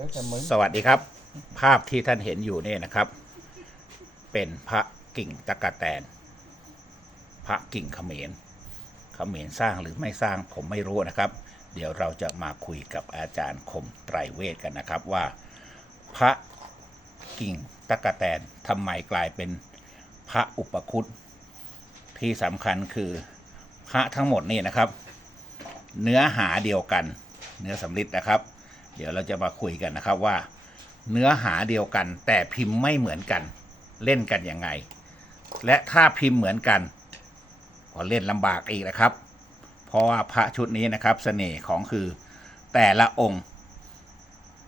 ดี๋ยวจะมึงสวัสดีครับ ภาพที่ท่านเห็นอยู่เนี่ยนะครับ เป็นพระกิ่งตะกะแตน พระกิ่งเขมรเขมรสร้างหรือไม่สร้างผมไม่รู้นะครับ เดี๋ยวเราจะมาคุยกับอาจารย์คมไตรเวทกันนะครับว่า พระกิ่งตะกะแตนทำไมกลายเป็นพระอุปคุตที่สำคัญคือพระทั้งหมดนี่นะครับ เนื้อหาเดียวกัน เนื้อสำริดนะครับ เดี๋ยวเราจะมาคุยกันนะครับว่า เนื้อหาเดียวกัน แต่พิมพ์ไม่เหมือนกัน เล่นกันยังไง และถ้าพิมพ์เหมือนกันก็เล่นลำบากอีกนะครับ เพราะว่าพระชุดนี้นะครับเสน่ห์ของคือแต่ละองค์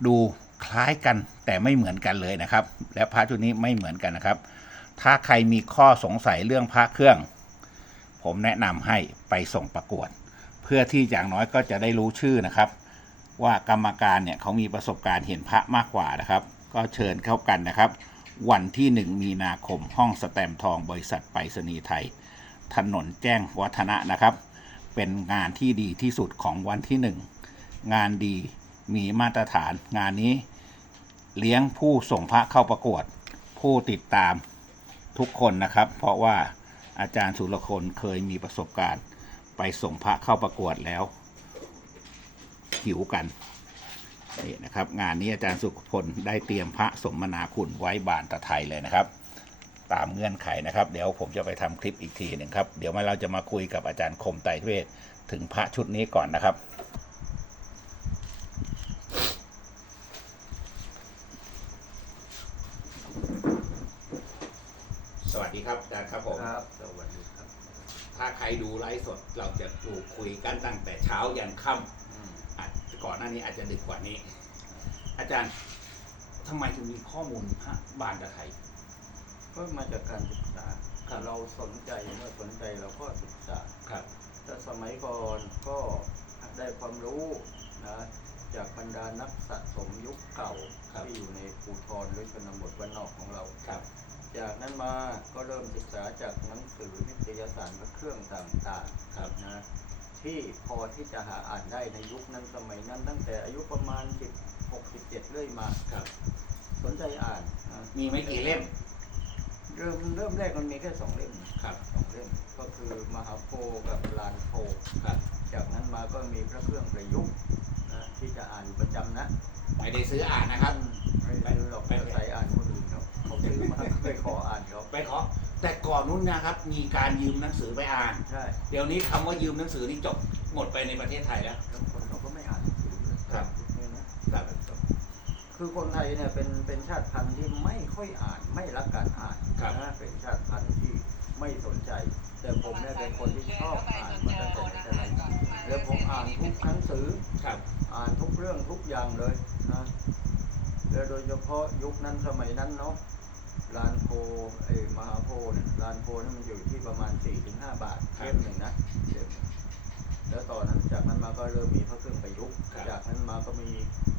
ดูคล้ายกันแต่ไม่เหมือนกันเลยนะครับ และพระชุดนี้ไม่เหมือนกันนะครับ ถ้าใครมีข้อสงสัยเรื่องพระเครื่อง ผมแนะนำให้ไปส่งประกวด เพื่อที่อย่างน้อยก็จะได้รู้ชื่อนะครับ ว่ากรรมการเนี่ยเขามีประสบการณ์เห็นพระมากกว่านะครับ ก็เชิญเข้ากันนะครับ วันที่ 1 มีนาคมห้องสแตมป์ทองบริษัทไปรษณีย์ไทย ถนนแจ้งวัฒนะนะครับ เป็นงานที่ดีที่สุดของวันที่ 1 งานดีมีมาตรฐานงานนี้เลี้ยงผู้ส่งพระเข้าประกวด ผู้ติดตามทุกคนนะครับ เพราะว่าอาจารย์สุรคนเคยมีประสบการณ์ ไปส่งพระเข้าประกวดแล้ว หิวกันนี่นะครับ งานนี้อาจารย์สุขพลได้เตรียมพระสมนาคุณไว้บานตะไทยเลยนะครับ ตามเงื่อนไขนะครับ เดี๋ยวผมจะไปทำคลิปอีกทีหนึ่งครับ เดี๋ยวมาเราจะมาคุยกับอาจารย์คมไตรเวทถึงพระชุดนี้ก่อนนะครับสวัสดีครับอาจารย์ครับผมครับสวัสดีครับ ถ้าใครดูไลฟ์สดเราจะดูคุยกันตั้งแต่เช้ายันค่ำอืมอาจ ก่อนหน้านี้อาจจะดึกกว่านี้ อาจารย์ทำไมถึงมีข้อมูลพระบานตะไทยก็มาจากการศึกษาครับเราสนใจเมื่อสนใจเราก็ศึกษาครับแต่สมัยก่อนก็ได้ความรู้นะจากบรรดานักสะสมยุคเก่าที่อยู่ในภูทรหรือชนบทวันนอกของเราครับ จากนั้นมาก็เริ่มศึกษาจากหนังสือวิทยาศาสตร์และเครื่องต่างครับๆนะ ที่พอที่จะหาอ่านได้ในยุคนั้นสมัยนั้น ตั้งแต่อายุประมาณ 16 17เรื่อยมาครับ สนใจอ่านนะมีไม่กี่เล่ม เริ่มเริ่มแรกมันมีแค่สองเล่มครับ สองเล่มก็คือมหาโพธิ์กับลานโพธิ์ครับ จากนั้นมาก็มีพระเครื่องประยุกต์นะที่จะอ่านอยู่ประจำนะไม่ได้ซื้ออ่านนะครับ ไม่ซื้อหรอกไปใส่อ่านคนอื่น เขาเขาซื้อมาก็ไปขออ่านเขาไปขอ แต่ก่อนนู้นนะครับ มีการยืมหนังสือไปอ่าน ใช่เดี๋ยวนี้คำว่ายืมหนังสือนี่จบหมดไปในประเทศไทยแล้ว แล้วคนเขาก็ไม่อ่านหนังสือเลยครับนี่นะครับ คือคนไทยเนี่ยเป็นเป็นชาติพันธุ์ที่ไม่ค่อยอ่านไม่รักการอ่านครับ นะเป็นชาติพันธุ์ที่ไม่สนใจ แต่ผมเนี่ยเป็นคนที่ชอบอ่านมาตั้งแต่ไหนแต่ไรแล้วผมอ่านทุกหนังสือ ครับ อ่านทุกเรื่องทุกอย่างเลยนะ แล้วโดยเฉพาะยุคนั้นสมัยนั้นเนาะลานโพไอ้มหาโพเนี่ยลานโพนี่มันอยู่ที่ประมาณ4ี่ถึงห้าบาทครับเล่มหนึ่งนะเล่มหนึ่งแล้วตอนนั้นจากนั้นมาก็เริ่มมีพระเครื่องประยุกต์ครับ จากนั้นมาก็มี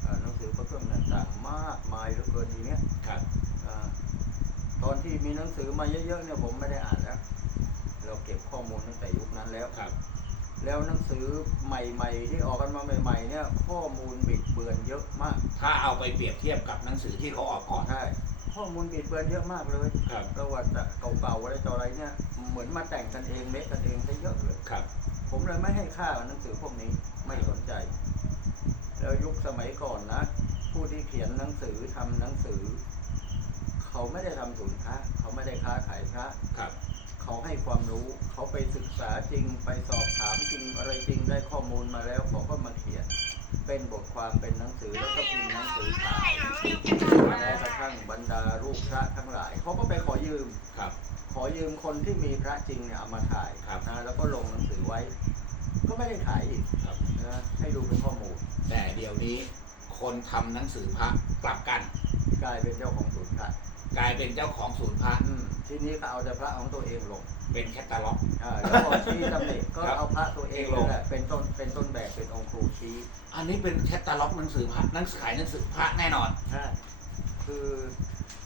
เอ่อหนังสือพระเครื่องต่างๆมากมายเหลือเกินทีเนี้ยครับอ่าตอนที่มีหนังสือมาเยอะๆเนี่ยผมไม่ได้อ่านแล้ว เราเก็บข้อมูลตั้งแต่ยุคนั้นแล้ว ครับ แล้วหนังสือใหม่ ๆ ที่ออกกันมาใหม่ ๆ เนี่ยข้อมูลบิดเบือนเยอะมากถ้าเอาไปเปรียบเทียบกับหนังสือที่เขาออกก่อน ใช่ข้อมูลบิดเบือนเยอะมากเลยครับ ประวัติเก่าๆอะไรต่ออะไรเนี่ยเหมือนมาแต่งกันเองเมคกันเองซะเยอะเลย ครับ ผมเลยไม่ให้ค่ากับหนังสือพวกนี้ไม่สนใจ แล้วยุคสมัยก่อนนะ ผู้ที่เขียนหนังสือทำหนังสือ เขาไม่ได้ทำศูนย์ค้าเขาไม่ได้ค้าขายพระ ครับเขา ให้ความรู้ เขาไปศึกษาจริงไปสอบถามจริงอะไรจริงได้ข้อมูลมาแล้วเขาก็มาเขียน เป็นบทความเป็นหนังสือแล้วก็พิมพ์หนังสือขายแม้กระทั่งบรรดารูปพระทั้งหลาย เขาก็ไปขอยืม ครับ ขอยืมคนที่มีพระจริงเนี่ยเอามาถ่ายครับ นะแล้วก็ลงหนังสือไว้ ก็ไม่ได้ขายอีกครับ นะให้ดูเป็นข้อมูล แต่เดี๋ยวนี้ คนทำหนังสือพระกลับกัน กลายเป็นเจ้าของศูนย์พระ กลายเป็นเจ้าของศูนย์พระอืมทีนี้ก็เอาแต่พระของตัวเองลงเป็นแคตตาล็อกอ่าแล้วพอชี้ตำหนิก็ครับเอาพระตัวเองลนั่งนแหละเป็นต้นเป็นต้นแบบเป็นองค์ครูชี้อันนี้เป็นแคตตาล็อกหนังสือพระหนังสือขายหนังสือพระแน่นอน ใช่คือ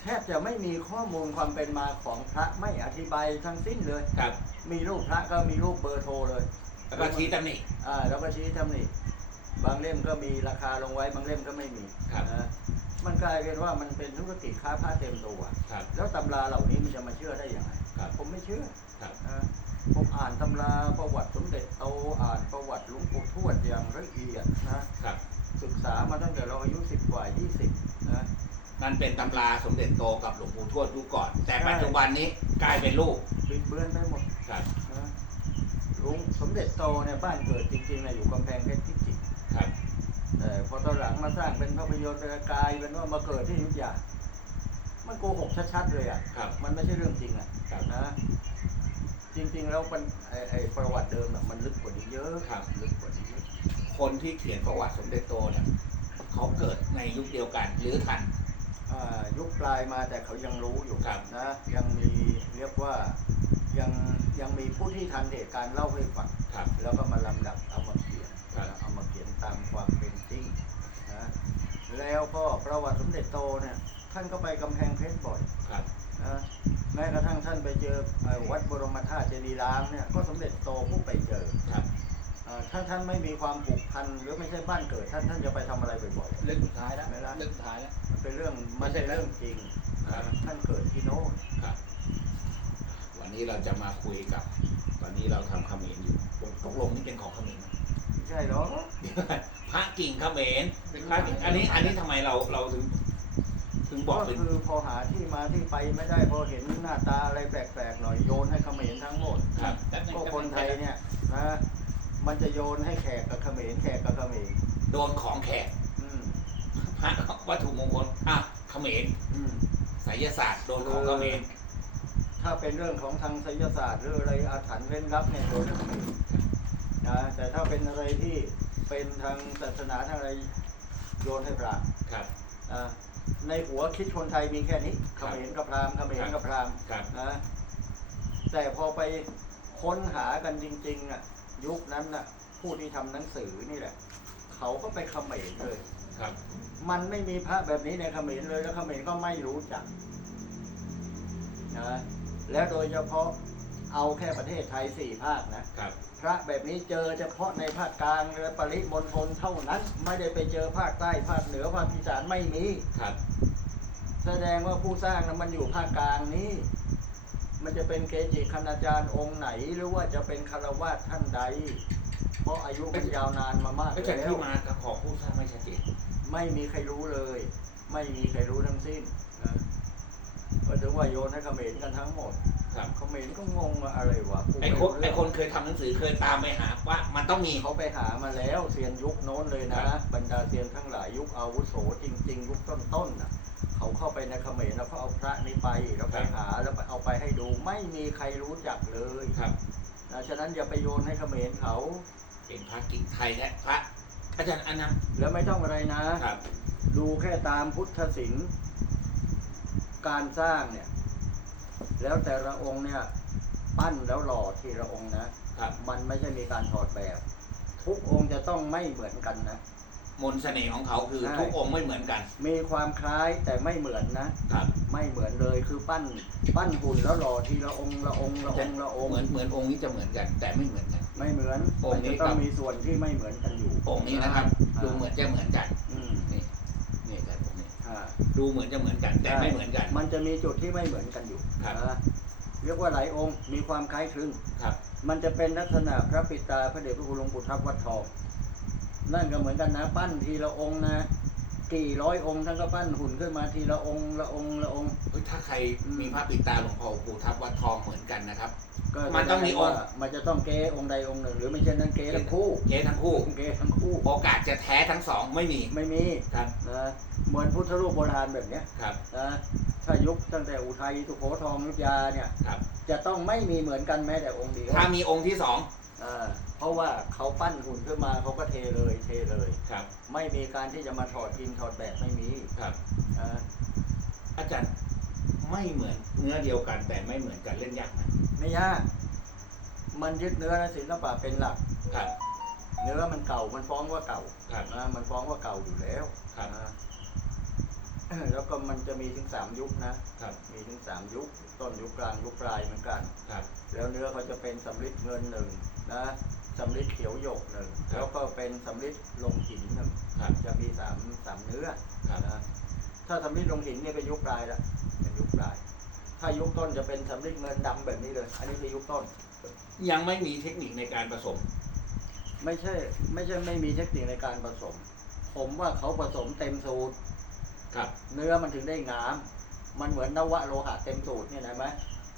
แทบจะไม่มีข้อมูลความเป็นมาของพระไม่อธิบายทั้งสิ้นเลย ครับ มีรูปพระก็มีรูปเบอร์โทรเลย แล้วก็ชี้ตำหนิ อ่าแล้วก็ชี้ตำหนิบางเล่มก็มีราคาลงไว้บางเล่มก็ไม่มีครับ นะ มันกลายเป็นว่ามันเป็นธุรกิจค้าผ้าเต็มตัวครับ แล้วตำราเหล่านี้มันจะมาเชื่อได้ยังไงครับผมไม่เชื่อครับนะผมอ่านตำราประวัติสมเด็จโตอ่านประวัติหลวงปู่ทวดอย่างละเอียดนะครับศึกษามาตั้งแต่เราอายุสิบกว่ายี่สิบนะนั่นเป็นตำราสมเด็จโตกับหลวงปู่ทวดยุคก่อน แต่ใช่ปัจจุบันนี้กลายเป็นรูปบิดเบือนไปหมดครับนะลุงสมเด็จโตเนี่ยบ้านเกิดจริงๆนะอยู่กำแพงเพชรพิจิตรครับแต่ พอตอนหลังมาสร้างเป็นภาพยนตร์กลายเป็นว่ามาเกิดที่อยุธยา มันโกหกชัดๆเลยอะครับมันไม่ใช่เรื่องจริงอะครับนะ จริงๆแล้วมันไอ้ไอ้ประวัติเดิมน่ะมันลึกกว่านี้เยอะครับลึกกว่านี้เยอะคนที่เขียนประวัติสมเด็จโตเนี่ยเขาเกิดในยุคเดียวกันหรือทันอ่ายุคปลายมาแต่เขายังรู้อยู่ครับนะ ยังมีเรียกว่ายังยังมีผู้ที่ทันเหตุการณ์เล่าให้ฟังครับแล้วก็มาลำดับเอามาเขียนครับเอามาเขียน ตามความเป็นจริงนะแล้วก็ประวัติสมเด็จโตเนี่ย ท่านก็ไปกำแพงเพชรบ่อยครับ นะแม้กระทั่งท่านไปเจอเอ่อวัดบรมธาตุเจดีย์ร้างเนี่ยก็สมเด็จโตผู้ไปเจอครับอ่าถ้าท่านไม่มีความผูกพันหรือไม่ใช่บ้านเกิด ท่านท่านจะไปทำอะไรบ่อย เรื่องสุดท้ายแล้วไม่ละ เรื่องสุดท้ายแล้ว ๆมันเป็นเรื่องมันเป็นเรื่องจริงครับอ่าท่านเกิดที่โน้นครับ วันนี้เราจะมาคุยกับ ตอนนี้เราทำเขมรอยู่ตกลงนี่เป็นของเขมรไหมไม่ ใช่หรอกพระกิ่งเขมรเป็นพระกิ่งอันนี้อันนี้ทำไมเราเราถึง ถึงบอกก็เป็นคือพอหาที่มาที่ไปไม่ได้พอเห็นหน้าตาอะไรแปลกๆหน่อยโยนให้เขมรทั้งหมดครับพวกคนไทยเนี่ยนะมันจะโยนให้แขกกับเขมรแขกกับเขมรโดนของแขกอืมพระวัตถุมงคลอะเขมรอืม ไสยศาสตร์โดนของเขมรถ้าเป็นเรื่องของทางไสยศาสตร์หรืออะไรอาถรรพ์เล่นลับเนี่ยโดนเขมร นะแต่ถ้าเป็นอะไรที่เป็นทางศาสนาทางอะไรโยนให้พระครับอ่าในหัวคิดคนไทยมีแค่นี้คเขรับมรกับพราหมณ์เขมรกับพราหมณ์ครับ นะแต่พอไปค้นหากันจริงๆอะยุคนั้นน่ะผู้ที่ทำหนังสือนี่แหละ เขาก็ไปเขมรเลย ครับ มันไม่มีพระแบบนี้ในเขมรเลยแล้วเขมรก็ไม่รู้จักนะแล้วโดยเฉพาะ เอาแค่ประเทศไทยสี่ภาคนะ ครับ พระแบบนี้เจอเฉพาะในภาคกลางและปริมณฑลเท่านั้น ไม่ได้ไปเจอภาคใต้ภาคเหนือภาคอีสานไม่มี ครับ แสดงว่าผู้สร้างนั้นมันอยู่ภาคกลางนี้ มันจะเป็นเกจิคณาจารย์องค์ไหน หรือว่าจะเป็นคารวาสท่านใด เพราะอายุมันยาวนานมามากไม่ใช่แล้ที่วมาของผู้สร้างไม่ชัดเจนไม่มีใครรู้เลย ไม่มีใครรู้ทั้งสิ้นนะก็ถึงว่าโยนให้เขมรกันทั้งหมด ครับเขมรก็งงว่าอะไรวะกูไอ้ม่คนรู้ไอ้คนเคยทำหนังสือเคยตามไปหาว่ามันต้องมี เขาไปหามาแล้วเซียนยุคโน้นเลยนะครับบรรดาเซียนทั้งหลายยุคอาวุโสจริง ๆ ยุคต้นๆน่ะเขาเข้าไปในเขมรแล้วเขาเอาพระนี้ไปแล้วไปหาแล้วไปเอาไปให้ดูไม่มีใครรู้จักเลยครับนะฉะนั้นอย่าไปโยนให้เขมรเขาเป็นพระกิ่งไทยและพระอาจารย์อันนั้นแล้วไม่ต้องอะไรนะครับ ดูแค่ตามพุทธศิลป์การสร้างเนี่ย แล้วแต่ละองค์เนี่ยปั้นแล้วหล่อทีละองค์นะ ครับมันไม่ใช่มีการถอดแบบ ทุกองค์จะต้องไม่เหมือนกันนะ มนต์เสน่ห์ของเขาคือใช่ ทุกองค์ไม่เหมือนกัน มีความคล้ายแต่ไม่เหมือนนะ ครับไม่เหมือนเลยคือปั้น ปั้นหุ่นแล้วหล่อทีละองค์ละองค์ละองค์ละองค์เหมือนเหมือนองค์นี้จะเหมือนกัน แต่ไม่เหมือนกัน ไม่เหมือนองมัค์นนี้จะต้อครังบมีส่วนที่ไม่เหมือนกันอยู่องค์นี้นะครับาดูเหมือนจะเหมือนกันอืมนี่นี่อาจารย์องค์นี้ อ่า ดูเหมือนจะเหมือนกัน แต่ไม่เหมือนกัน มันจะมีจุดที่ไม่เหมือนกันอยู่ครับอ่าเรียกว่าหลายองค์มีความคล้ายคลึง ครับ มันจะเป็นลักษณะพระปิตาพระเดชพระคุณหลวงปู่ทับวัดทองนั่นก็เหมือนกันนะปั้นทีละองค์นะ กี่ร้อยองค์ท่านก็ปั้นหุ่นขึ้นมาทีละองค์ละองค์ละองค์ เฮ้ยถ้าใครอืมมีพระปิดตาหลวงพ่อปู่ทับวัดทองเหมือนกันนะครับ ก็มันต้องมีองค์แสดว่ามันจะต้องเกองค์ใดองค์หนึ่ง หรือไม่เช่นนั้นเกทั้งคู่เจ๊ทั้งคู่เกทั้งคู่ โอกาสจะแท้ทั้งสองไม่มี ไม่มีครับนะเหมือนพุทธรูปโบราณแบบเนี้ยครับนะถ้ายุคตั้งแต่อุทัยสุโขทองอยุธยาเนี่ยครับจะต้องไม่มีเหมือนกันแม้แต่องค์เดียว ถ้ามีองค์ที่สองอ่า เพราะว่าเขาปั้นหุ่นขึ้นมาเขาก็เทเลยเทเลยครับ ไม่มีการที่จะมาถอดพิมพ์ถอดแบบไม่มีครับอ่าอาจารย์ไม่เหมือนเนื้อเดียวกันแต่ไม่เหมือนกันเล่นยากไหมไม่ยากมันยึดเนื้อและศิลปะเป็นหลักครับ เนื้อมันเก่ามันฟ้องว่าเก่าครับอ่ามันฟ้องว่าเก่าอยู่แล้วครับอ่า แล้วก็มันจะมีถึงสามยุคนะ ครับ มีถึงสามยุค ต้นยุคกลางยุคปลายเหมือนกัน ครับ แล้วเนื้อเขาจะเป็นสำริดเงินหนึ่งนะสำริดเขียวหยกหนึ่งครับแล้วก็เป็นสำริดลงหินหนึ่งครับจะมีสามสามเนื้อครับ นะถ้าสำริดลงหินเนี่ยเป็นยุคปลายละเป็นยุคปลาย ถ้ายุคต้นจะเป็นสำริดเงินดำแบบนี้เลย อันนี้คือยุคต้น ยังไม่มีเทคนิคในการผสม ไม่ใช่ไม่ใช่ไม่มีเทคนิคในการผสม ผมว่าเขาผสมเต็มสูตร ครับ เนื้อมันถึงได้งาม มันเหมือนนวะโลหะเต็มสูตรเนี่ยนะไหม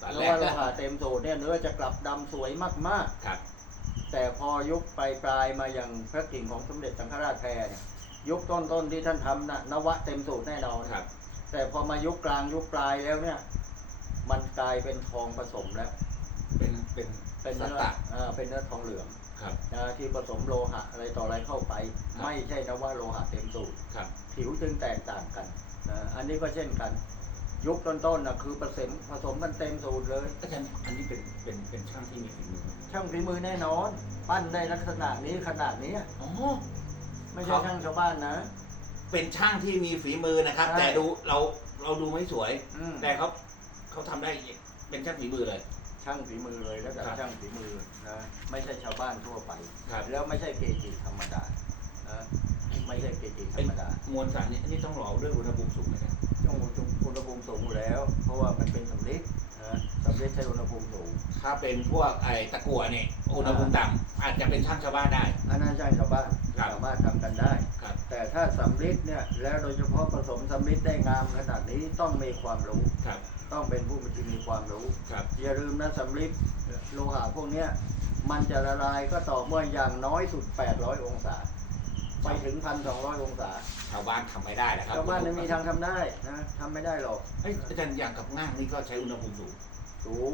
ตอนนแรกวะโลก็หะเต็มสูตรเนี่ยเนื้อจะกลับดำสวยมากครับ ๆ แต่พอยุคปลายปลายๆมาอย่างพระกิ่งของสมเด็จสังฆราชแพรเนี่ยยุคต้นๆที่ท่านทำนะนวะเต็มสูตรแน่นอน ครับ แต่พอมายุคกลางยุคปลายแล้วเนี่ย มันกลายเป็นทองผสมแล้ว เป็นเป็นเป็นสเนื้อตะอ่าเป็นเนื้อทองเหลือง ครับ นะที่ผสมโลหะอะไรต่ออะไรเข้าไป ครับ ไม่ใช่นวะโลหะเต็มสูตร ครับ ผิวจึงแตกต่างกันนะอันนี้ก็เช่นกัน ยุคต้นๆนะคือผสมผสมกันเต็มสูตรเลย อาจารย์อันนี้เป็นเป็นเป็นช่างที่มีฝีมือไหมช่างฝีมือแน่นอน ปั้นได้ลักษณะนี้ขนาดนี้ อ๋อ ไม่ครัใช่บ ช่างชาวบ้านนะ เป็นช่างที่มีฝีมือนะครับ ใช่ แต่ดูเราเราดูไม่สวย อืมแต่เขาเขาทำได้เป็นช่างฝีมือเลย ช่างฝีมือเลยแล้วแต่ครับช่างฝีมือนะไม่ใช่ชาวบ้านทั่วไป ครับแล้วไม่ใช่เกจิธรรมดานะไม่ใช่เกจิธรรมดา มวลสารนี่อันนี้ต้องรอด้วยอุณหภูมิสูงไหมครับต้องอุณหภูมิสูงอยู่แล้ว เพราะว่ามันเป็นสำลิดนะ สำลิดใช้อุณหภูมิสูงถ้าเป็นพวกไอ้ตะกั่วเนี่ยอุณหภูมิต่ำอาจจะเป็นช่างชาวบ้านได้ อันนั้นช่างชาวบ้านครับ สามารถทำกันได้ ครับ แต่ถ้าสำลิดเนี่ยแล้วโดยเฉพาะผสมสำลิดได้งามขนาดนี้ต้องมีความรู้ ครับ ต้องเป็นผู้ที่มีความรู้ ครับ อย่าลืมนะสำลิดโลหะพวกเนี้ยมันจะละลายก็ต่อเมื่ออย่างน้อยสุด 800 องศา ไปถึง1,200องศาชาวบ้านทำไม่ได้นะครับชาวบ้านไม่มีทางทำได้นะทำไม่ได้หรอก เอ้ยอาจารย์อย่างกับง่างนี่ก็ใช้อุณหภูมิสูงสูง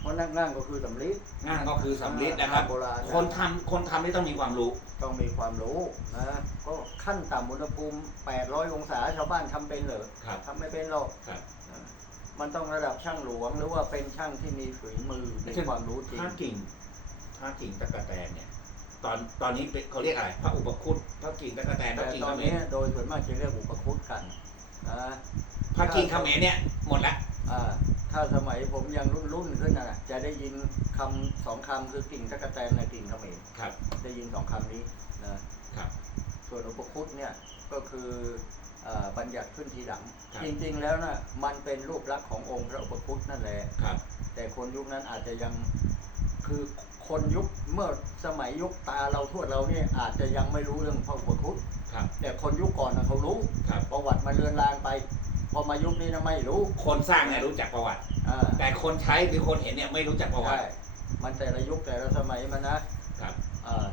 เพราะนักนั่งก็คือสำลิดง่างก็คือสำลิดนะครับ โบราณนะคนทำคนทำนี่ต้องมีความรู้ ต้องมีความรู้นะก็ขั้นต่ำอุณหภูมิ 800 องศาชาวบ้านทำเป็นเหรอครับ ทำไม่เป็นหรอกครับ นะมันต้องระดับช่างหลวงหรือว่าเป็นช่างที่มีฝีมือมีความรู้จริงถ้ากิ่งถ้ากิ่งตะกะแตนเนี่ย ตอนตอนนี้เป็นเขาเรียกอะไร พระอุปคุตพระกิ่งตะกะแตนพแต่ระกิ่งตอเขนมนี้รโดยส่วนมากจะเรียกอุปคุตกันนะพระกิ่งเขมรเนี่ยหมดแล้วอ่าถ้าสมัยผมยังรุ่นรุ่นๆขึ้นนะจะได้ยินคำสองคำคือกิ่งตะกะแตนและกิ่งเขมรครับ ได้ยินสองคำนี้นะครับ ส่วนอุปคุตเนี่ยก็คืออ่าบัญญัติขึ้นทีหลัง ครับ จริงๆแล้วนะมันเป็นรูปลักษณ์ขององค์พระอุปคุตนั่นแหละ ครับ แต่คนยุคนั้นอาจจะยัง คือคนยุคเมื่อสมัยยุคตาเราทวดเราเนี่ยอาจจะยังไม่รู้เรื่องพระอุปคุตครับ แต่คนยุคก่อนนะเขารู้ครับ ประวัติมันเลือนลางไป พอมายุคนี้นะไม่รู้คนสร้างเนี่ยรู้จักประวัติ อ่าแต่คนใช้หรือคนเห็นเนี่ยไม่รู้จักประวัใช่ติมันแต่ละยุคแต่ละสมัยมันนะครับ อ่า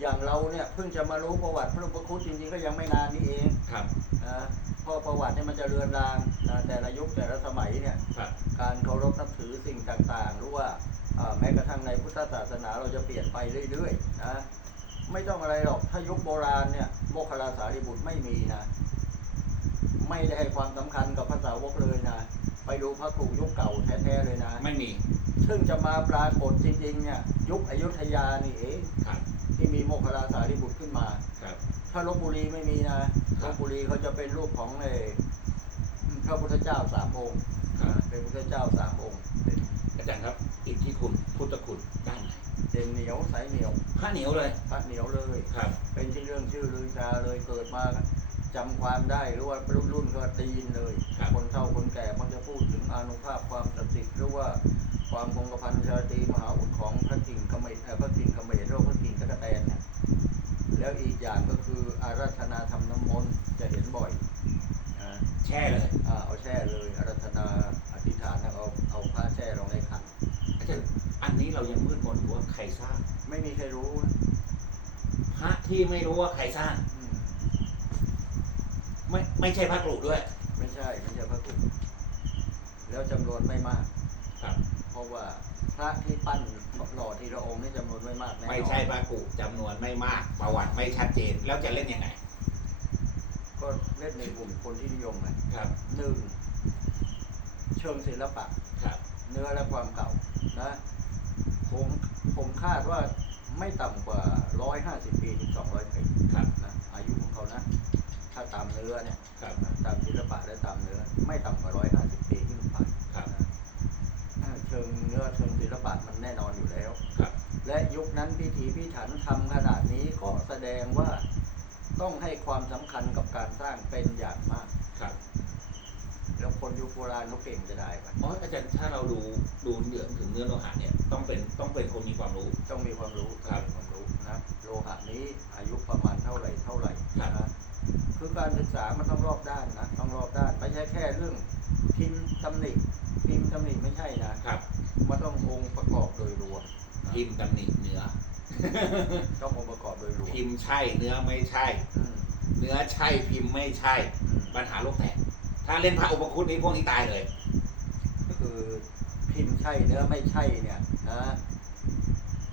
อย่างเราเนี่ยเพิ่งจะมารู้ประวัติพระอุปคุตจริงๆก็ยังไม่นานนี้เองครับ นะเพราะประวัติเนี่ยมันจะเลือนลางนะแต่ละยุคแต่ละสมัยเนี่ย ครับ การเคารพนับถือสิ่งต่างๆหรือว่าอ่า แม้กระทั่งในพุทธศาสนาเราจะเปลี่ยนไปเรื่อยๆนะไม่ต้องอะไรหรอกถ้ายุคโบราณเนี่ยโมคคลลาสารีบุตรไม่มีนะ ไม่ได้ให้ความสำคัญกับภาษาวกเลยนะ ไปดูพระกรุยุคเก่าแท้ๆเลยนะ ไม่มี ซึ่งจะมาปรากฏจริงๆเนี่ยยุคอยุธยานี่เองครับที่มีโมคคลลาสารีบุตรขึ้นมาครับถ้าลบบุรีไม่มีนะคลรับบบุรีเขาจะเป็นรูปของเออพระพุทธเจ้าสามองค์ครับเป็นพุทธเจ้าสามองค์ อาจารย์ครับอิทธิคุณพุทธคุณด้านไหนเด่นเหนียวใสเหนียวพระเหนียวเลยพระเหนียวเลย ครับ เป็นที่เรื่องชื่อลือชาเลยเกิดมาจำความได้หรือว่ารุ่นรุ่นๆก็ตีนเลย ครับ คนเฒ่าคนแก่มันจะพูดถึงอานุภาพความศักดิ์สิทธิ์หรือว่าความคงกระพันชาตรีมหาอุดของพระกิ่งเขมรเอ่อพระกิ่งเขมรหรือว่าพระกิ่งตะกะแตนเนี่ยแล้วอีกอย่างก็คืออาราธนาธรรมน้ำมนต์จะเห็นบ่อยอ่าแช่เลย อ่าเอาแช่เลยอาราธนาอธิษ ฐานแล้วเอาเอาผ้าแช่ลงในขันอาจารย์อันนี้เรายังมืดมนอยู่ว่าใครสร้างไม่มีใครรู้พระที่ไม่รู้ว่าใครสร้าง อืมไม่ไม่ใช่พระกรุด้วย ไม่ใช่ไม่ใช่พระกุแล้วจำนวนไม่มาก ครับ เพราะว่าพระที่ปั้นหล่อทีละองค์นี่จำนวนไม่มากแน่นอนไม่ใช่พระกรุจำนวนไม่มาก ประวัติไม่ชัดเจนแล้วจะเล่นยังไง ก็เล่นในกลุ่มคนที่นิยมนะครับ หนึ่ง เชิงศิลปะ ครับ เนื้อและความเก่านะผมผมคาดว่าไม่ต่ำกว่า 150 ปีถึง200 ปีครับนะอายุของเขานะ ถ้าตามเนื้อเนี่ยครับ ตามศิลปะและตามเนื้อ ไม่ต่ำกว่า 150 ปีขึ้นไปครับ นะอ่าเชิงเนื้อเชิงศิลปะมันแน่นอนอยู่แล้ว ครับ และยุคนั้นพิธีพิฉันทำขนาดนี้ก็แสดงว่าต้องให้ความสำคัญกับการสร้างเป็นอย่างมากครับแล้วคน ยุคโบราณเขาเก่งจะได้กันเพราะอาจารย์ถ้าเราดูดูเหลืองถึงเนื้อโลหะเนี่ยต้องเป็นต้องเป็นคนมีความรู้ ต้องมีความรู้ครับต้องมีความรู้นะโลหะนี้อายุประมาณเท่าไหร่เท่าไหร่ครับนะคือการศึกษามันต้องรอบด้านนะต้องรอบด้านไม่ใช่แค่เรื่องพิมพ์ตำหนิพิมพ์ตำหนิไม่ใช่นะครับมันต้ององค์ประกอบโดยรวมนะพิมพ์ตำหนิเนื้อต้ององค์ประกอบโดยรวมพิมพ์ใช่เนื้อไม่ใช่อืมเนื้อใช่พิมพ์ไม่ใช่อืมปัญหาโลกแตก ถ้าเล่นพระอุปคุตนี้พวกนี้ตายเลย คือพิมพ์ใช่เนื้อไม่ใช่เนี่ยนะ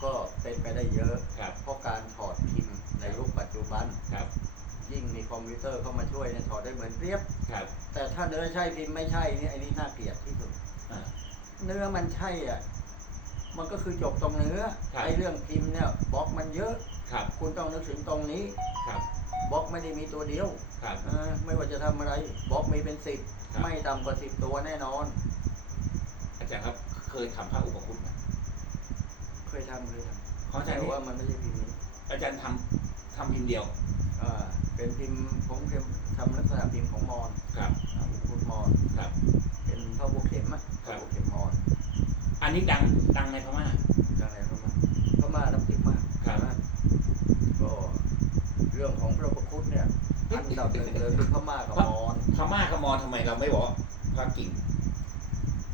ก็เป็นไปได้เยอะ ครับเพราะการถอดพิมพ์ในยุคปัจจุบัน ครับยิ่งมีคอมพิวเตอร์เข้ามาช่วยเนี่ยถอดได้เหมือนเปรียบ ครับแต่ถ้าเนื้อใช่พิมพ์ไม่ใช่นี่ไอ้นี่น่าเกลียดที่สุด อ่า เนื้อมันใช่อะ มันก็คือจบตรงเนื้อครับ ไอ้เรื่องพิมพ์เนี่ยบล็อกมันเยอะ ครับคุณต้องนึกถึงตรงนี้ครับบล็อกไม่ได้มีตัวเดียว ครับ เออไม่ว่าจะทำอะไรบล็อกมีเป็นสิบครับ ไม่ต่ำกว่าสิบตัวแน่นอน อาจารย์ครับเคยทำพระอุปคุตไหมเคยทำเคยทของำอาจารย์แต่นี่ว่ามันไม่ใช่พิมพ์นี้อาจารย์ทำทำพิมพ์เดียวอ่าเป็นพิมพ์ผมพิมพ์ทำลักษณะพิมพ์ของมอญครับ อ่าพุทธมอญครับ เป็นพระบัวเข็มอะครับพระบัวเข็มมอญอันนี้ดังดังในพม่าจังไรเข้ามาเข้ามาน้ำติดมาก ครับ นะก็เรื่องของพระพุทธเนี่ย อันดับหนึ่งเลยคือพม่ากับมอญพม่ากับมอญทำไมเราไม่บอกว่าพระกิ่ง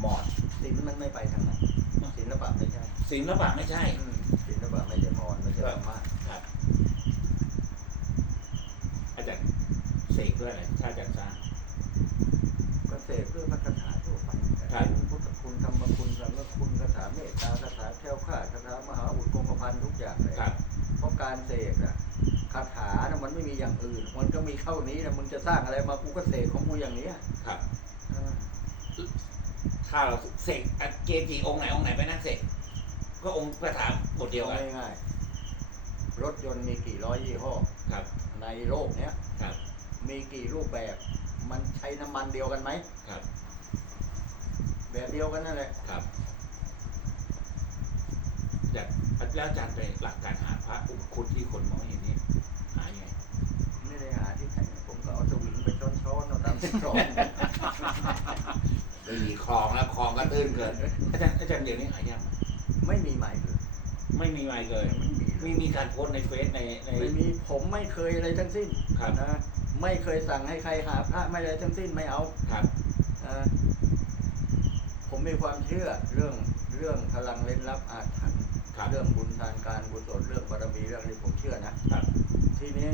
มอญศิลป์มันไม่ไปทางนั้นศิลปะไม่ใช่ศิลปะไม่ใช่ศิลปะไม่ใช่มอญไม่ใช่พม่าครับอาจารย์เสกด้วยอะไรถ้าอาจารย์สร้าก็เสกเพื่อพัฒนาทั่วไปครับพุทธคุณธรรมคุณสังฆคุณคาถาเมตตาคาถาแก้วข้าคาถามหาอุดกงกพันทุกอย่างเลยครับเพราะการเสกอะคาถานะมันไม่มีอย่างอื่น มันก็มีเท่านี้นะมึงจะสร้างอะไรมากูก็เสกของกูอย่างเนี้ยครับเออถ้าเราเสกอะเกจิองค์ไหนองค์ไหนไปนั่งเสกก็องค์กระถามบทเดียวกันง่ายๆรถยนต์มีกี่ร้อยยี่ห้อครับ ในโลกเนี้ยครับ มีกี่รูปแบบ มันใช้น้ำมันเดียวกันไหมครับ แบบเดียวกันนั่นแหละครับอาจารย์แล้วอาจารย์ไปหลักการหาพระอุปคุตที่คนมองไม่เห็นนี่หายังไง ไม่ได้หาที่ไหนผมก็เอาสวิงไปช้อนๆเอาตามที่กรองไม่มีคลองแล้วคลองก็ตื้นเกิน อาจารย์อาจารย์เดี๋ยวนี้หายากไหมไม่มีใหม่เลยไม่มีอะไรเลยไม่มีเลมียมีการโพสต์ในเฟซในใน ไม่มีผมไม่เคยอะไรทั้งสิ้นครับ นะไม่เคยสั่งให้ใครหาพระไม่อะไรทั้งสิ้นไม่เอาครับนะผมมีความเชื่อเรื่องเรื่องพลังเล่นลับอาถรรพ์ครับเรื่องบุญทานการกุศลเรื่องบารมีเรื่องนี้ผมเชื่อนะ ครับทีนี้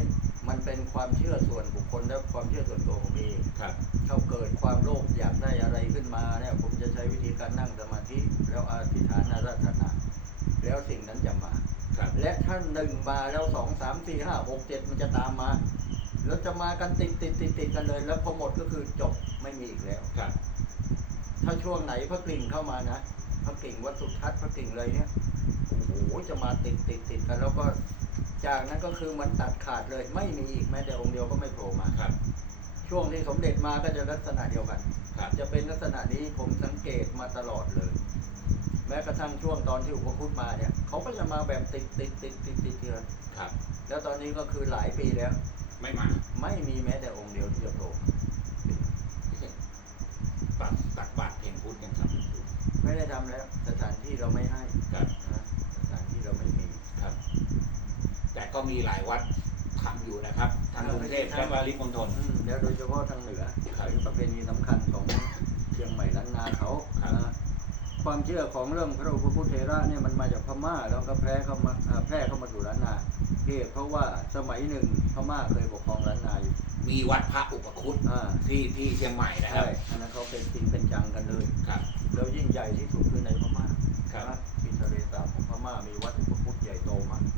มันเป็นความเชื่อส่วนบุคคลและความเชื่อส่วนตัวผมเองครับถ้าเกิดความโลภอยากได้อะไรขึ้นมาเนี่ยผมจะใช้วิธีการนั่งสมาธิแล้วอธิษฐานอาราธนา แล้วสิ่งนั้นจะมา ครับ และถ้าหนึ่งมาแล้วสองสามสี่ห้าหกเจ็ดมันจะตามมา แล้วจะมากันติดติดติดติดกันเลย แล้วพอหมดก็คือจบไม่มีอีกแล้ว ครับ ถ้าช่วงไหนพระกลิ่งเข้ามานะพระกลิ่งวัดสุทัศน์พระกลิ่งเลยเนี่ยโอ้โหจะมาติดติดติดกันแล้วก็ จากนั้นก็คือมันตัดขาดเลยไม่มีอีกแม้แต่องค์เดียวก็ไม่โผล่มาครับ ช่วงที่สมเด็จมาก็จะลักษณะเดียวกัน ครับ จะเป็นลักษณะนี้ผมสังเกตมาตลอดเลย แม้กระทั่งช่วงตอนที่อุปคุตมาเนี่ยเขาก็จะมาแบบติดติดติดติดติดเดือนครับ แล้วตอนนี้ก็คือหลายปีแล้ว ไม่มาไม่มีแม้แต่องค์เดียวที่จะโผล่ตักตักบาตรเพลงพุทธยังทำอยู่ไม่ได้ทำแล้วสถานที่เราไม่ให้ครับ นะสถานที่เราไม่มี ครับ แต่ ก็มีหลายวัดทำอยู่นะครับทางกรุงเทพและปริมณฑลอืมแล้วโดยเฉพาะทางเหนือครับเป็นประเพณีสำคัญของเชียงใหม่ล้านนาเขาครับนะความเชื่อของเรื่องพระอุปคุตเทระเนี่ยมันมาจากพม่าแล้วก็แพร่เข้ามาอ่าแพร่เข้ามาสู่ล้านนาเหตุเพราะว่าสมัยหนึ่งพม่าเคยปกครองล้านนาอยู่มีวัดพระอุปคุตอ่าที่ที่เชียงใหม่นะครัใช่บอันนั้นเขาเป็นจริงเป็นจังกันเลย ครับ แล้วยิ่งใหญ่ที่สุดคือในพม่าครับ นะที่ทะเลสาบของพม่ามีวัดอุปคุตใหญ่โตมากครับ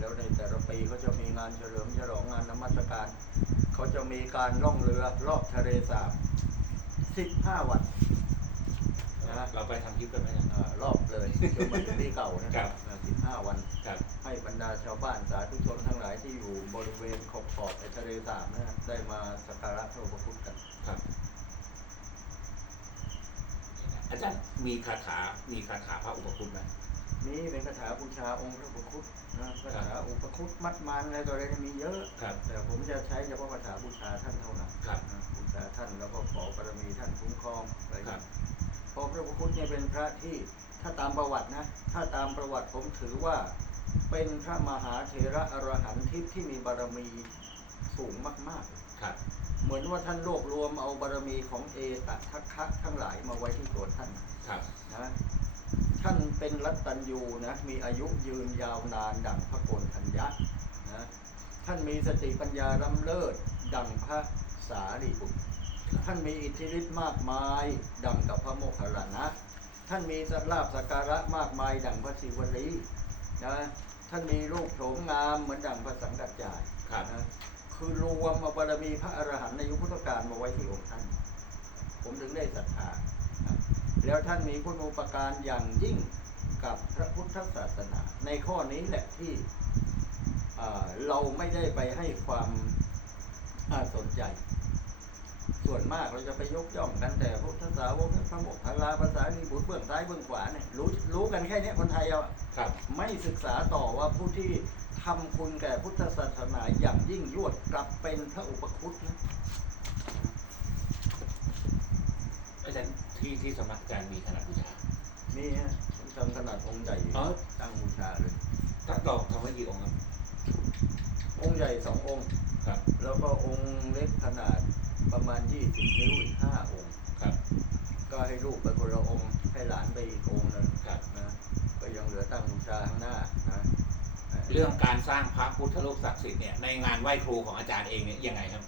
แล้วในแต่ละปีเขาจะมีงานเฉลิมฉลองงานนมัสการเขาจะมีการล่องเรือรอบทะเลสาบ15 วันนะเราไปทำคลิปกันไหมเนี่ย เอ่อรอบเลยจนมาถึงที่เก่านะครับเอ่อ15 วัน ครับ ให้บรรดาชาวบ้านสาธุชนทั้งหลายที่อยู่บริเวณขอบขอบๆในทะเลสาบนะได้มาสักการะพระอุปคุตกัน ครับ อาจารย์มีคาถา มีคาถาพระอุปคุตไหม นี่เป็นคาถาบูชาองค์พระพุทธคุณนะคาถาอุปคุตมัดมันอะไรต่ออะไรเนี่ยมีเยอะ ครับ แต่ผมจะใช้เฉพาะคาถาบูชาท่านเท่านั้นครับ นะบูชาท่านแล้วก็ขอบารมีท่านคุ้มครองอะไรครับเพราะพระพุทธคุณเนี่ยเป็นพระที่ถ้าตามประวัตินะ ถ้าตามประวัติผมถือว่า เป็นพระมหาเถระอรหันต์ที่ที่มีบารมีสูงมากๆ ครับ เหมือนว่าท่านรวบรวมเอาบารมีของเอตทัคคะทั้งหลายมาไว้ที่ตัวท่านครับ นะ ท่านเป็นรัตตัญยูนะมีอายุยืนยาวนานดั่งพระโกนธัญญะนะท่านมีสติปัญญาล้ำเลิศดั่งพระสารีบุตร ท่านมีอิทธิฤทธิ์มากมายดั่งกับพระโมคคัลลานะ ท่านมีสัลาบสักการะมากมายดั่งพระศิวลีนะท่านมีรูปโฉมงามเหมือนดั่งพระสังกัจจายครับนะคือรวมเอาบารมีพระอรหันต์ในยุคพุทธกาลมาไว้ที่องค์ท่าน ผมถึงได้ศรัทธานะ แล้วท่านมีคุณูปการอย่างยิ่งกับพระพุทธศาสนา ในข้อนี้แหละที่เราไม่ได้ไปให้ความาสนใจ ส่วนมากเราจะไปยกย่องกันแต่พุทธสาวกพระโมคคัลลาภาษาลีบุตรเบื้องซ้ายเบื้องขวาเนี่ยรู้รู้กันแค่นี้คนไทยเราไม่ศึกษาต่อว่าผู้ที่ทำคุณแก่พุทธศาสนาอย่างยิ่งยวดกลับเป็นพระอุปคุตนะอาจารย์ ที่ที่สำนักอาจารย์มีขนาดบูชานี่ฮะผมทำขนาดองค์ใหญ่อ๋อตั้งบูชาเลยตั้งดอกทำไว้กี่องค์ครับองค์ใหญ่สององค์ครับ แล้วก็องค์เล็กขนาดประมาณ20นิ้วอีกห้าองค์ครับ ก็ให้ลูกไปคนละองค์ให้หลานไปอีกองค์หนึงครับนะก็ยังเหลือตั้งบูชาข้างหน้านะเรื่องการสร้างพระพุทธรูปศักดิ์สิทธิ์เนี่ยในงานไหว้ครูของอาจารย์เองเนี่ยยังไงครับ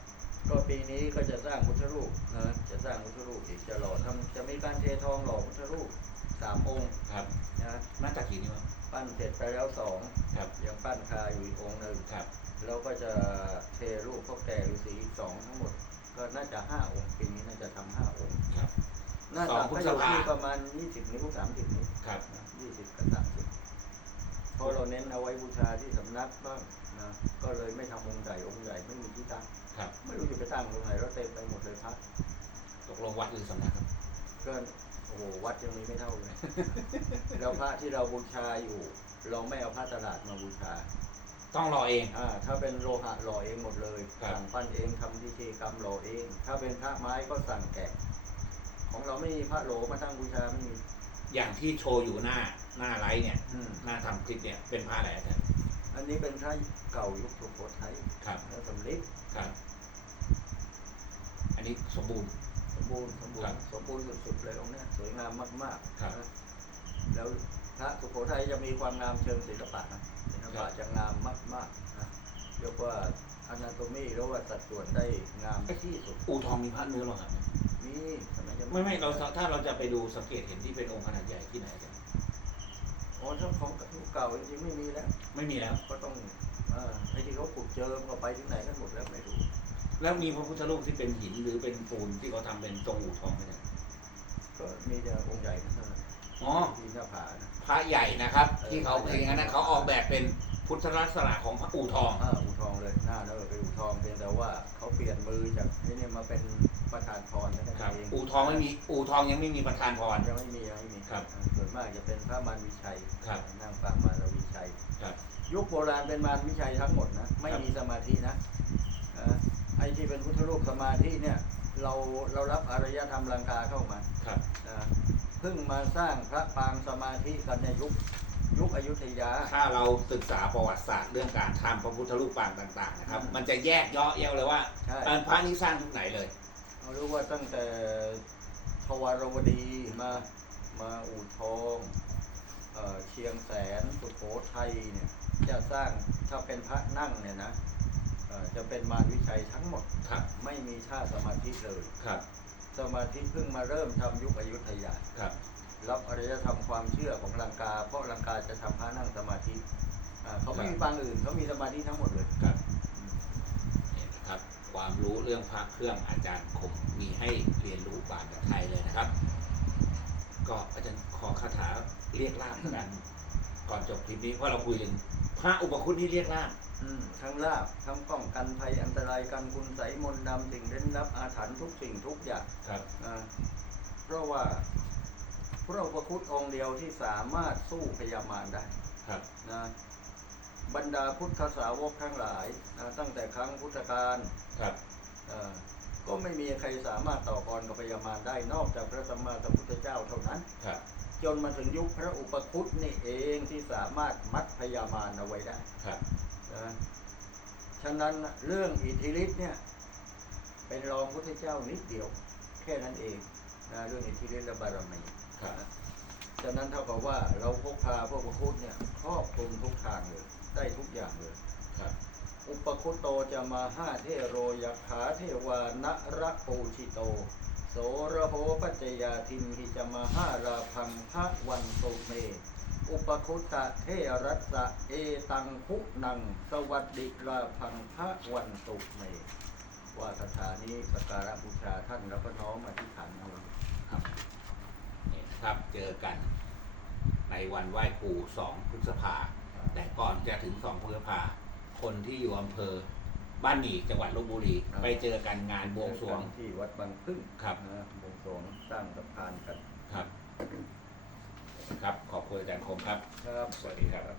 ก็ปีนี้ก็จะสร้างพุทธรูปนะจะสร้างพุทธรูปอีกจะหล่อทำจะมีการเททองหล่อพุทธรูปสามองค์ครับนะน่าจะกี่นิ้วครับปั้นเสร็จไปแล้วสองครับยังปั้นคาอยู่อีกองค์หนึ่งครับแล้วก็จะเทรูปพ่อแก่ฤาษีอีกสองทั้งหมด ก็น่าจะห้าองค์ปีนี้น่าจะทำห้าองค์ครับหน้าสอตังกพฤก็ษอยู่ภาที่ประมาณยี่สิบนิ้วสามสิบนิ้วครับยี่สิบกับสามสิบเพ ราะเราเน้นเอาไว้บูชาที่สำนักบ้างนะก็เลยไม่ทำองค์ใหญ่องค์ใหญ่ไม่มีที่ตั้งครับ ไม่รู้จะไปตั้งตรงไหนแล้วเต็มไปหมดเลยพระตกลงวัดหรือสำนักครับ ก็โอ้โหวัดยังมีไม่เท่าเลยแล้วพระที่เราบูชาอยู่ เราไม่เอาพระตลาดมาบูชาต้องรอเอง อ่าถ้าเป็นโลหะหล่อเองหมดเลยครับ สั่งปั้นเองทำพิธีกรรมหล่อเอง ถ้าเป็นพระไม้ก็สั่งแกะ ของเราไม่มีพระโหลมาตั้งบูชาไม่มี อย่างที่โชว์อยู่หน้า หน้าไลฟ์เนี่ย อืมหน้าทำคลิปเนี่ยเป็นพระอะไรอาจารย์อันนี้เป็นพระเก่ายุคสุโขทัยครับพระสำลิดครับ อันนี้สมบูรณ์ สมบูรณ์สมบูรครัณ์บสมบูรณ์สุดๆเลยองค์เนี้ยสวยงามมากๆครับ นะแล้วพระสุโขทัยจะมีความงามเชิงศิลปะนะศิลปะจะงามมากๆนะเรียกว่าอนาโตมีหรือว่าสัดส่วนได้งามที่สุดอูทองมีพระเนื้อหรอครับมีสมัยจะไม่ไม่เราถ้าเราจะไปดูสังเกตเห็นที่เป็นองค์ขนาดใหญ่ที่ไหนอาจารย์ อ๋อถ้าของยุคเก่าจริงๆไม่มีแล้ว ไม่มีแล้ว ก็ต้องเอ่อไอ้ที่เขาขุดเจอก็ไปถึงไหนกันหมดแล้วไม่รู้แล้วมีพระพุทธรูปที่เป็นหินหรือเป็นปูนที่เขาทำเป็นทรงอู่ทองไหมเนี่ยก็มีแต่องค์ใหญ่นั่นเท่านั้นอ๋อที่หน้าผานะ พระใหญ่นะครับเออที่เขาพระใหญ่เองนั้นนะเขาออกแบบเป็น พุทธลักษณะของพระอู่ทอง อ่าอู่ทองเลยหน้าเนอะเป็นอู่ทองเพียงแต่ว่าเขาเปลี่ยนมือจากไอ้นี่มาเป็นประธานพรนั่นครับ เองอู่ทองไม่มี อู่ทองยังไม่มีประธานพร ยังไม่มียังไม่มีครับส่วนมากจะเป็นพระมารวิชัยครับ นั่งฟังมารวิชัย ครับ ยุคโบราณเป็นมารวิชัยทั้งหมดนะไม่ครับมีสมาธินะเอ่อไอ้ที่เป็นพุทธรูปสมาธิเนี่ยเราเรารับอารยธรรมลังกาเข้ามาครับ นะเพิ่งมาสร้างพระปางสมาธิกันในยุค ยุคอยุธยา ถ้าเราศึกษาประวัติศาสตร์เรื่องการทำพระพุทธรูปปางต่างๆนะครับอืมมันจะแยกเย่อแยะเลยว่าใช่เอ่อพระนี้สร้างยุคไหนเลยเรารู้ว่าตั้งแต่ทวารวดีมามาอู่ทองเอ่อเชียงแสนสุโขทัยเนี่ยจะสร้างถ้าเป็นพระนั่งเนี่ยนะเอ่อจะเป็นมารวิชัยทั้งหมดครับไม่มีท่าสมาธิเลย ครับสมาธิเพิ่งมาเริ่มทำยุคอยุธยา ครับ รับอารยธรรมความเชื่อของลังกา เพราะลังกาจะทำพระนั่งสมาธิอ่าเขาไม่มีปางอื่นเขามีสมาธิทั้งหมดเลยครับนี่นะครับ ความรู้เรื่องพระเครื่องอาจารย์คมมีให้เรียนรู้บานกับไทยเลยนะครับ ก็อาจารย์ขอคาถาเรียกลาบกันก่อนจบคลิปนี้เพราะเราคุยถึงพระอุปคุณที่เรียกลาบอืมทั้งลาบทั้งป้องกันภัยอันตรายกันคุณใสยมนต์ดำสิ่งเร้นลับอาถรรพ์ทุกสิ่งทุกอย่างครับอ่าเพราะว่า พระอุปคุตองค์เดียวที่สามารถสู้พญามารได้ครับ นะบรรดาพุทธสาวกทั้งหลายนะตั้งแต่ครั้งพุทธกาลครับเอ่อก็ไม่มีใครสามารถต่อกรกับพญามารได้นอกจากพระสัมมาสัมพุทธเจ้าเท่านั้น ครับจนมาถึงยุคพระอุปคุตนี่เองที่สามารถมัดพญามารเอาไว้ได้ครับนะฉะนั้นเรื่องอิทธิฤทธิ์เนี่ยเป็นรองพุทธเจ้านิดเดียว แค่นั้นเองนะเรื่องอิทธิฤทธิ์และบารมี ครับฉะนั้นเท่ากับว่าเราพกพาพวกพุทธเนี่ยครอบคลุมทุกทางเลยได้ทุกอย่างเลยครับอุปคุตโตจะมาห้าเทโรยขาเทวานระปูชิโต โสระโหปัจจยาทิมหิจะมาห้าราพังพระวันโตเม อุปคุตตะเทรัสสะเอตังคุนัง สวัสดิราพังพระวันตุเม ว่าคาถานี้สกการะบูชาท่านแล้วก็น้อมมาที่ฐานเอาครับ ครับ เจอกัน ในวันไหว้ครู2พฤษภา แต่ก่อนจะถึง2พฤษภา คนที่อยู่อำเภอ บ้านหนีจังหวัดลบบุรีไปเจอกันงานบวงสรวง ที่วัดบางพึ่งครับบวงสรวงสร้างสะพานกันครับ ครับขอบคุณอาจารย์คมครับ ครับ สวัสดีครับ